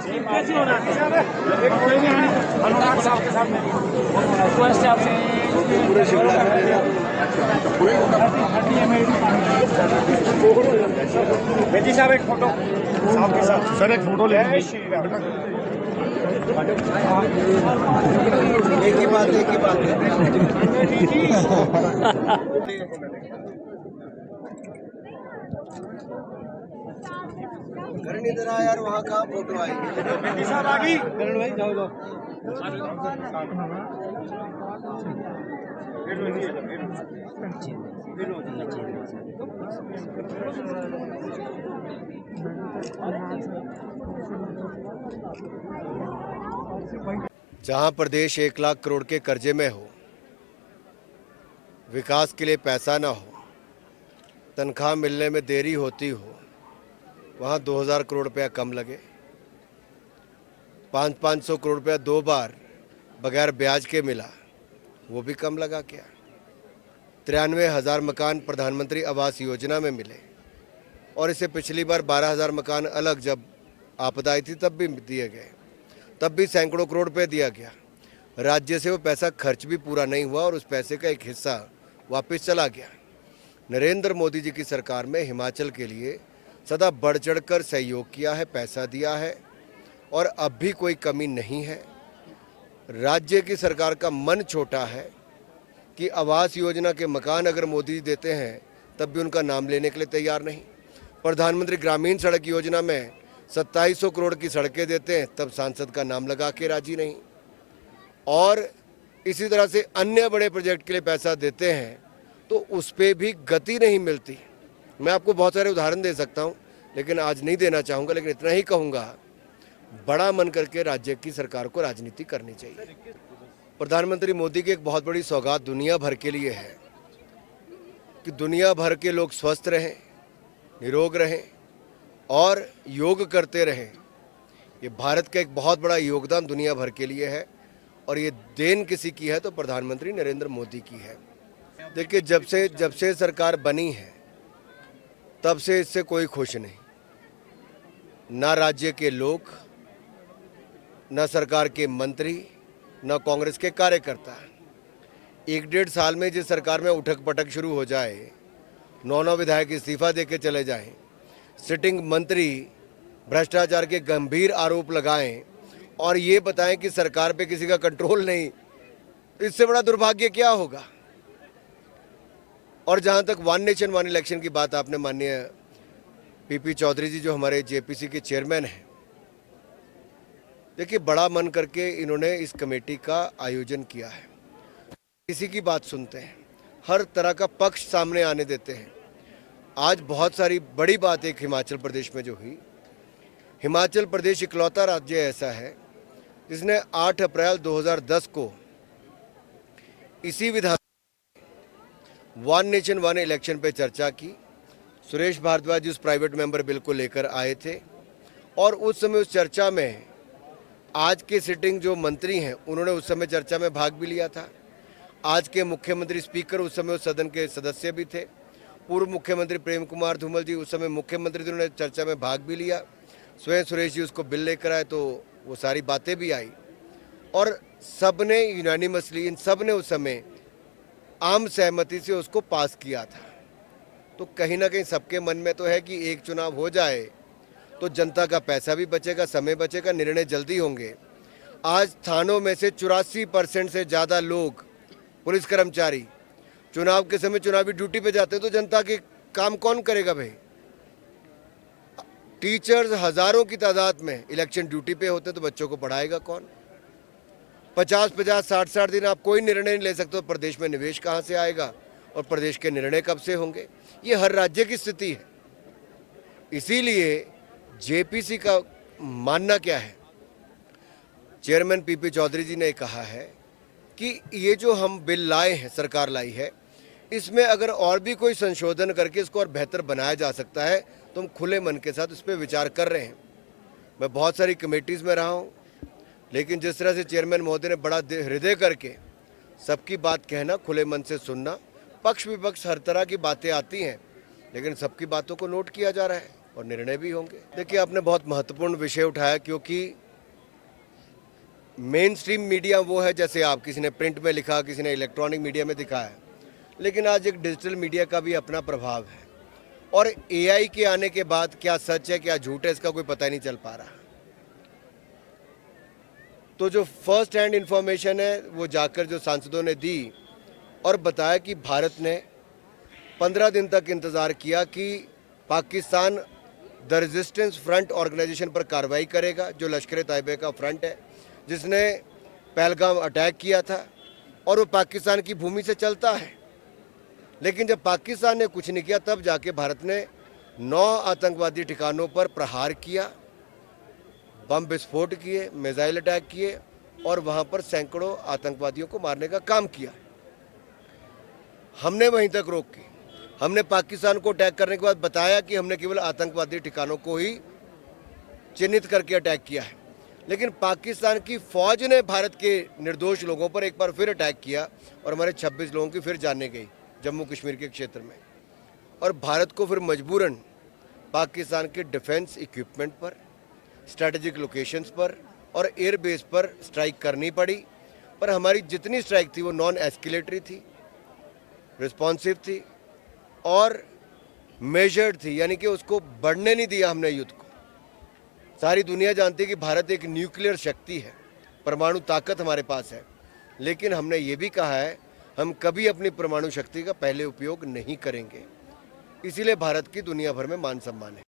कैसे हो रहा है? अनुराग साहब के साथ रिक्वेस्ट है आपसे पूरे बेटी साहब एक फोटो साहब के साथ सर एक फोटो ले एक ही बात करण इधर आ यार, वहाँ कहाँ फोटो आई? बेटी साहब आ गई। करण भाई जाओ जाओ। जहां प्रदेश 1 लाख करोड़ के कर्जे में हो, विकास के लिए पैसा ना हो, तनख्वाह मिलने में देरी होती हो, वहां 2000 करोड़ रुपया कम लगे। 500 करोड़ रुपया 2 बार बगैर ब्याज के मिला, वो भी कम लगा क्या? 93,000 मकान प्रधानमंत्री आवास योजना में मिले, और इसे पिछली बार 12,000 मकान अलग जब आपदा आई थी तब भी दिए गए, तब भी सैकड़ों करोड़ रुपए दिया गया। राज्य से वो पैसा खर्च भी पूरा नहीं हुआ और उस पैसे का एक हिस्सा वापस चला गया। नरेंद्र मोदी जी की सरकार में हिमाचल के लिए सदा बढ़ चढ़कर सहयोग किया है, पैसा दिया है, और अब भी कोई कमी नहीं है। राज्य की सरकार का मन छोटा है कि आवास योजना के मकान अगर मोदी जी देते हैं तब भी उनका नाम लेने के लिए तैयार नहीं। प्रधानमंत्री ग्रामीण सड़क योजना में 2700 करोड़ की सड़कें देते हैं तब सांसद का नाम लगा के राजी नहीं। और इसी तरह से अन्य बड़े प्रोजेक्ट के लिए पैसा देते हैं तो उस पर भी गति नहीं मिलती। मैं आपको बहुत सारे उदाहरण दे सकता हूं, लेकिन आज नहीं देना चाहूँगा, लेकिन इतना ही कहूँगा, बड़ा मन करके राज्य की सरकार को राजनीति करनी चाहिए। प्रधानमंत्री मोदी की एक बहुत बड़ी सौगात दुनिया भर के लिए है कि दुनिया भर के लोग स्वस्थ रहें, निरोग रहें और योग करते रहें। ये भारत का एक बहुत बड़ा योगदान दुनिया भर के लिए है, और ये देन किसी की है तो प्रधानमंत्री नरेंद्र मोदी की है। देखिए, जब से सरकार बनी है तब से इससे कोई खुश नहीं, ना राज्य के लोग, ना सरकार के मंत्री, ना कांग्रेस के कार्यकर्ता। 1-1.5 साल में जिस सरकार में उठक पटक शुरू हो जाए, 9 विधायक इस्तीफा देके चले जाएं, सिटिंग मंत्री भ्रष्टाचार के गंभीर आरोप लगाएं और ये बताएं कि सरकार पे किसी का कंट्रोल नहीं, तो इससे बड़ा दुर्भाग्य क्या होगा? और जहां तक वन नेशन वन इलेक्शन की बात आपने माननीय पीपी चौधरी जी जो हमारे जेपीसी के चेयरमैन हैं, देखिए बड़ा मन करके इन्होंने इस कमेटी का आयोजन किया है। किसी की बात सुनते हैं, हर तरह का पक्ष सामने आने देते हैं। आज बहुत सारी बड़ी बात एक हिमाचल प्रदेश में जो हुई, हिमाचल प्रदेश इकलौता राज्य ऐसा है जिसने 8 अप्रैल 2010 को इसी विधान वन नेशन वन इलेक्शन पे चर्चा की। सुरेश भारद्वाज उस प्राइवेट मेंबर बिल को लेकर आए थे और उस समय उस चर्चा में आज के सिटिंग जो मंत्री हैं उन्होंने उस समय चर्चा में भाग भी लिया था। आज के मुख्यमंत्री स्पीकर उस समय उस सदन के सदस्य भी थे। पूर्व मुख्यमंत्री प्रेम कुमार धूमल जी उस समय मुख्यमंत्री थे, उन्होंने चर्चा में भाग भी लिया। स्वयं सुरेश जी उसको बिल लेकर आए तो वो सारी बातें भी आई और सब ने यूनानिमसली, इन सब ने उस समय आम सहमति से उसको पास किया था। तो कहीं ना कहीं सबके मन में तो है कि एक चुनाव हो जाए तो जनता का पैसा भी बचेगा, समय बचेगा, निर्णय जल्दी होंगे। आज थानों में से 84% से ज़्यादा लोग, पुलिस कर्मचारी, चुनाव के समय चुनावी ड्यूटी पे जाते हैं, तो जनता के काम कौन करेगा भाई? टीचर्स हजारों की तादाद में इलेक्शन ड्यूटी पे होते हैं तो बच्चों को पढ़ाएगा कौन? 50-50, 60-60 दिन आप कोई निर्णय नहीं ले सकते तो प्रदेश में निवेश कहाँ से आएगा और प्रदेश के निर्णय कब से होंगे? ये हर राज्य की स्थिति है। इसीलिए जेपीसी का मानना क्या है, चेयरमैन पीपी चौधरी जी ने कहा है कि ये जो हम बिल लाए हैं, सरकार लाई है, इसमें अगर और भी कोई संशोधन करके इसको और बेहतर बनाया जा सकता है तो हम खुले मन के साथ इस पर विचार कर रहे हैं। मैं बहुत सारी कमेटीज़ में रहा हूँ, लेकिन जिस तरह से चेयरमैन महोदय ने बड़ा हृदय करके सबकी बात कहना, खुले मन से सुनना, पक्ष विपक्ष हर तरह की बातें आती हैं, लेकिन सबकी बातों को नोट किया जा रहा है और निर्णय भी होंगे। देखिए, आपने बहुत महत्वपूर्ण विषय उठाया, क्योंकि मेन स्ट्रीम मीडिया वो है, जैसे आप किसी ने प्रिंट में लिखा, किसी ने इलेक्ट्रॉनिक मीडिया में दिखाया, लेकिन आज एक डिजिटल मीडिया का भी अपना प्रभाव है। और एआई के आने के बाद क्या सच है क्या झूठ है, इसका कोई पता ही नहीं चल पा रहा। तो जो फर्स्ट हैंड इंफॉर्मेशन है वो जाकर जो सांसदों ने दी और बताया कि भारत ने 15 दिन तक इंतज़ार किया कि Pakistan the resistance front organisation पर कार्रवाई करेगा, जो लश्कर तैयबा का फ्रंट है, जिसने पहलगाम अटैक किया था, और वो पाकिस्तान की भूमि से चलता है। लेकिन जब पाकिस्तान ने कुछ नहीं किया, तब जाके भारत ने 9 आतंकवादी ठिकानों पर प्रहार किया, बम विस्फोट किए, मिसाइल अटैक किए और वहाँ पर सैकड़ों आतंकवादियों को मारने का काम किया। हमने वहीं तक रोक की। हमने पाकिस्तान को अटैक करने के बाद बताया कि हमने केवल आतंकवादी ठिकानों को ही चिन्हित करके अटैक किया है, लेकिन पाकिस्तान की फौज ने भारत के निर्दोष लोगों पर एक बार फिर अटैक किया और हमारे 26 लोगों की फिर जाने गई जम्मू कश्मीर के क्षेत्र में। और भारत को फिर मजबूरन पाकिस्तान के डिफेंस इक्विपमेंट पर, स्ट्रैटेजिक लोकेशंस पर और एयरबेस पर स्ट्राइक करनी पड़ी। पर हमारी जितनी स्ट्राइक थी वो नॉन एस्केलेटरी थी, रिस्पॉन्सिव थी और मेजर्ड थी, यानी कि उसको बढ़ने नहीं दिया हमने युद्ध को। सारी दुनिया जानती है कि भारत एक न्यूक्लियर शक्ति है, परमाणु ताकत हमारे पास है, लेकिन हमने ये भी कहा है हम कभी अपनी परमाणु शक्ति का पहले उपयोग नहीं करेंगे। इसीलिए भारत की दुनिया भर में मान सम्मान है।